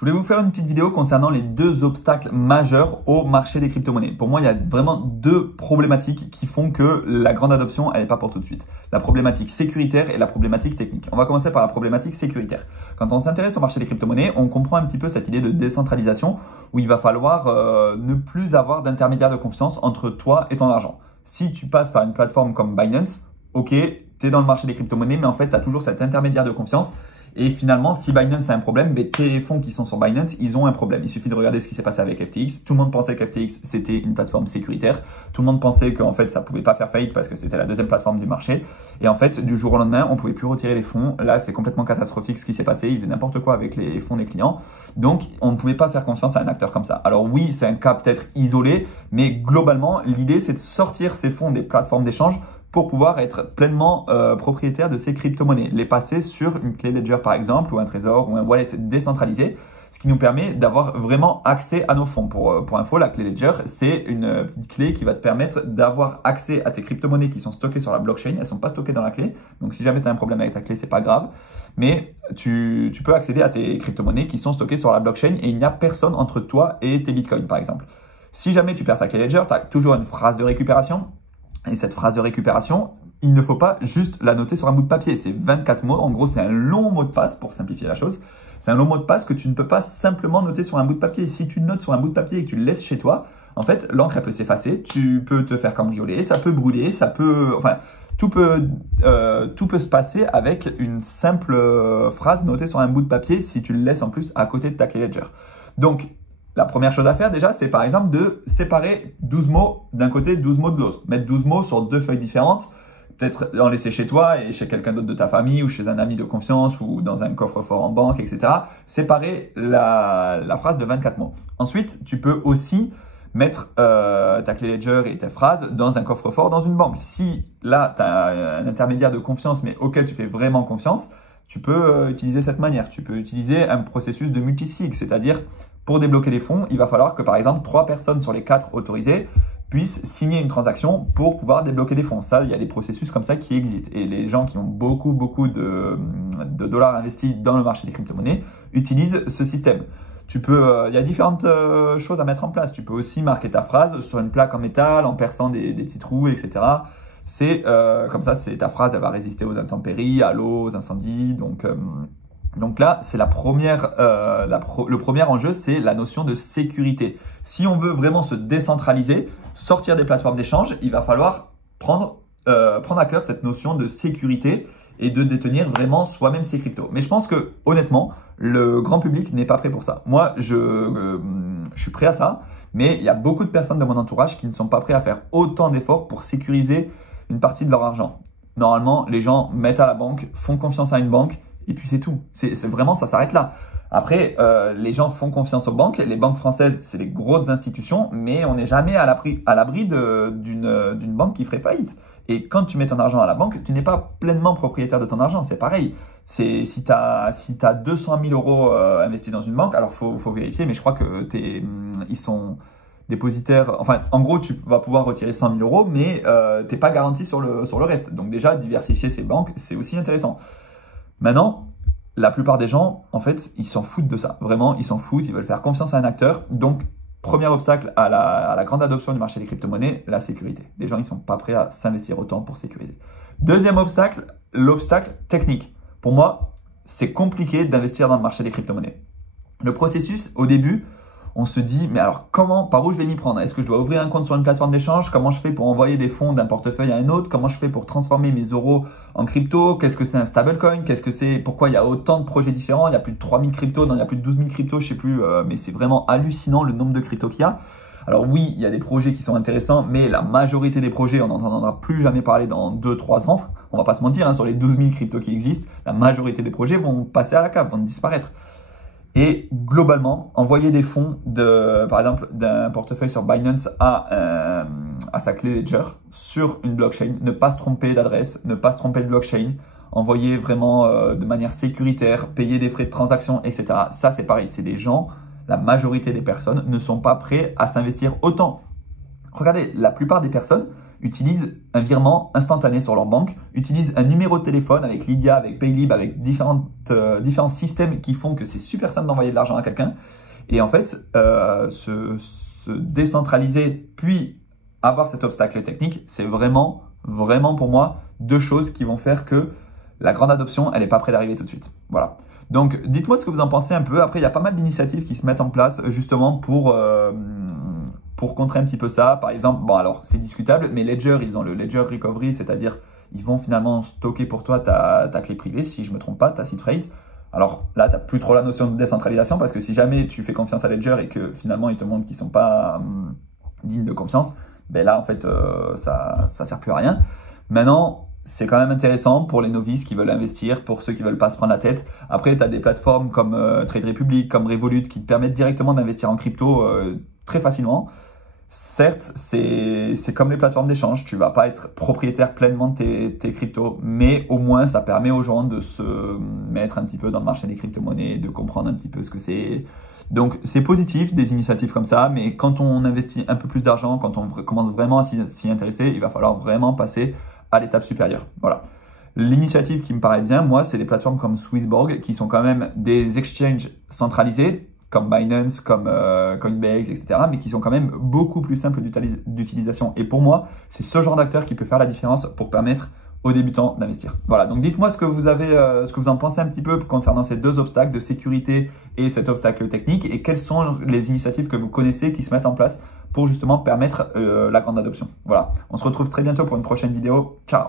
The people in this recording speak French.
Je voulais vous faire une petite vidéo concernant les deux obstacles majeurs au marché des crypto-monnaies. Pour moi, il y a vraiment deux problématiques qui font que la grande adoption, elle n'est pas pour tout de suite. La problématique sécuritaire et la problématique technique. On va commencer par la problématique sécuritaire. Quand on s'intéresse au marché des crypto-monnaies, on comprend un petit peu cette idée de décentralisation où il va falloir ne plus avoir d'intermédiaire de confiance entre toi et ton argent. Si tu passes par une plateforme comme Binance, ok, tu es dans le marché des crypto-monnaies, mais en fait, tu as toujours cet intermédiaire de confiance. Et finalement, si Binance a un problème, tes fonds qui sont sur Binance, ils ont un problème. Il suffit de regarder ce qui s'est passé avec FTX. Tout le monde pensait qu'FTX, c'était une plateforme sécuritaire. Tout le monde pensait qu'en fait, ça pouvait pas faire faillite parce que c'était la deuxième plateforme du marché. Et en fait, du jour au lendemain, on pouvait plus retirer les fonds. Là, c'est complètement catastrophique ce qui s'est passé. Ils faisaient n'importe quoi avec les fonds des clients. Donc, on ne pouvait pas faire confiance à un acteur comme ça. Alors oui, c'est un cas peut-être isolé, mais globalement, l'idée, c'est de sortir ces fonds des plateformes d'échange pour pouvoir être pleinement propriétaire de ces crypto-monnaies, les passer sur une clé Ledger par exemple, ou un trésor, ou un wallet décentralisé, ce qui nous permet d'avoir vraiment accès à nos fonds. Pour info, la clé Ledger, c'est une petite clé qui va te permettre d'avoir accès à tes crypto-monnaies qui sont stockées sur la blockchain. Elles ne sont pas stockées dans la clé, donc si jamais tu as un problème avec ta clé, c'est pas grave. Mais tu peux accéder à tes crypto-monnaies qui sont stockées sur la blockchain et il n'y a personne entre toi et tes bitcoins par exemple. Si jamais tu perds ta clé Ledger, tu as toujours une phrase de récupération. Et cette phrase de récupération, il ne faut pas juste la noter sur un bout de papier. C'est 24 mots. En gros, c'est un long mot de passe pour simplifier la chose. C'est un long mot de passe que tu ne peux pas simplement noter sur un bout de papier. Si tu notes sur un bout de papier et que tu le laisses chez toi, en fait, l'encre, elle peut s'effacer. Tu peux te faire cambrioler, ça peut brûler, tout peut se passer avec une simple phrase notée sur un bout de papier si tu le laisses en plus à côté de ta clé Ledger. Donc, la première chose à faire déjà, c'est par exemple de séparer 12 mots d'un côté, 12 mots de l'autre. Mettre 12 mots sur deux feuilles différentes, peut-être en laisser chez toi et chez quelqu'un d'autre de ta famille ou chez un ami de confiance ou dans un coffre-fort en banque, etc. Séparer la phrase de 24 mots. Ensuite, tu peux aussi mettre ta clé Ledger et tes phrases dans un coffre-fort dans une banque. Si là, tu as un intermédiaire de confiance mais auquel tu fais vraiment confiance, tu peux utiliser cette manière. Tu peux utiliser un processus de multisig, c'est-à-dire pour débloquer des fonds, il va falloir que par exemple 3 personnes sur les 4 autorisées puissent signer une transaction pour pouvoir débloquer des fonds. Ça, il y a des processus comme ça qui existent. Et les gens qui ont beaucoup de dollars investis dans le marché des crypto-monnaies utilisent ce système. Il y a différentes choses à mettre en place. Tu peux aussi marquer ta phrase sur une plaque en métal en perçant des petits trous, etc. Comme ça, ta phrase, elle va résister aux intempéries, à l'eau, aux incendies. Donc là, c'est le premier enjeu, c'est la notion de sécurité. Si on veut vraiment se décentraliser, sortir des plateformes d'échange, il va falloir prendre à cœur cette notion de sécurité et de détenir vraiment soi-même ses cryptos. Mais je pense que, honnêtement, le grand public n'est pas prêt pour ça. Moi, je suis prêt à ça, mais il y a beaucoup de personnes de mon entourage qui ne sont pas prêts à faire autant d'efforts pour sécuriser une partie de leur argent. Normalement, les gens mettent à la banque, font confiance à une banque, et puis c'est tout. C'est vraiment, ça s'arrête là. Après, les gens font confiance aux banques. Les banques françaises, c'est les grosses institutions, mais on n'est jamais à l'abri d'une banque qui ferait faillite. Et quand tu mets ton argent à la banque, tu n'es pas pleinement propriétaire de ton argent. C'est pareil. Si tu as 200 000 euros investis dans une banque, alors faut vérifier, mais je crois que ils sont dépositaires. Enfin, en gros, tu vas pouvoir retirer 100 000 euros, mais tu n'es pas garanti sur le reste. Donc déjà, diversifier ces banques, c'est aussi intéressant. Maintenant, la plupart des gens, en fait, ils s'en foutent de ça. Vraiment, ils s'en foutent, ils veulent faire confiance à un acteur. Donc, premier obstacle à la grande adoption du marché des crypto-monnaies, la sécurité. Les gens, ils ne sont pas prêts à s'investir autant pour sécuriser. Deuxième obstacle, l'obstacle technique. Pour moi, c'est compliqué d'investir dans le marché des crypto-monnaies. Le processus, au début, on se dit, mais alors par où je vais m'y prendre? Est-ce que je dois ouvrir un compte sur une plateforme d'échange? Comment je fais pour envoyer des fonds d'un portefeuille à un autre? Comment je fais pour transformer mes euros en crypto? Qu'est-ce que c'est un stablecoin? Pourquoi il y a autant de projets différents? Il y a plus de 3000 cryptos, non, il y a plus de 12 000 cryptos, je sais plus, mais c'est vraiment hallucinant le nombre de cryptos qu'il y a. Alors oui, il y a des projets qui sont intéressants, mais la majorité des projets, on n'en entendra plus jamais parler dans 2-3 ans. On va pas se mentir, sur les 12 000 cryptos qui existent, la majorité des projets vont passer à la cape, vont disparaître. Et globalement, envoyer des fonds, par exemple, d'un portefeuille sur Binance à sa clé Ledger sur une blockchain, ne pas se tromper d'adresse, ne pas se tromper de blockchain, envoyer vraiment de manière sécuritaire, payer des frais de transaction, etc. Ça, c'est pareil, c'est des gens, la majorité des personnes ne sont pas prêts à s'investir autant. Regardez, la plupart des personnes utilisent un virement instantané sur leur banque, utilisent un numéro de téléphone avec Lydia, avec Paylib, avec différents systèmes qui font que c'est super simple d'envoyer de l'argent à quelqu'un. Et en fait, se décentraliser puis avoir cet obstacle technique, c'est vraiment pour moi deux choses qui vont faire que la grande adoption, elle n'est pas prête d'arriver tout de suite. Voilà. Donc, dites-moi ce que vous en pensez un peu. Après, il y a pas mal d'initiatives qui se mettent en place justement pour contrer un petit peu ça. Par exemple, bon alors, c'est discutable, mais Ledger, ils ont le Ledger Recovery, c'est-à-dire ils vont finalement stocker pour toi ta clé privée, si je ne me trompe pas, ta seed phrase. Alors là, tu n'as plus trop la notion de décentralisation parce que si jamais tu fais confiance à Ledger et que finalement ils te montrent qu'ils ne sont pas dignes de confiance, ben là, en fait, ça ne sert plus à rien. Maintenant, c'est quand même intéressant pour les novices qui veulent investir, pour ceux qui ne veulent pas se prendre la tête. Après, tu as des plateformes comme Trade Republic, comme Revolut, qui te permettent directement d'investir en crypto très facilement. Certes, c'est comme les plateformes d'échange, tu ne vas pas être propriétaire pleinement de tes cryptos, mais au moins, ça permet aux gens de se mettre un petit peu dans le marché des crypto-monnaies, de comprendre un petit peu ce que c'est. Donc, c'est positif, des initiatives comme ça, mais quand on investit un peu plus d'argent, quand on commence vraiment à s'y intéresser, il va falloir vraiment passer à l'étape supérieure. Voilà. L'initiative qui me paraît bien, moi, c'est des plateformes comme Swissborg, qui sont quand même des exchanges centralisés, comme Binance, comme Coinbase, etc., mais qui sont quand même beaucoup plus simples d'utilisation. Et pour moi, c'est ce genre d'acteur qui peut faire la différence pour permettre aux débutants d'investir. Voilà, donc dites-moi ce que vous en pensez un petit peu concernant ces deux obstacles de sécurité et cet obstacle technique, et quelles sont les initiatives que vous connaissez qui se mettent en place pour justement permettre la grande adoption. Voilà, on se retrouve très bientôt pour une prochaine vidéo. Ciao!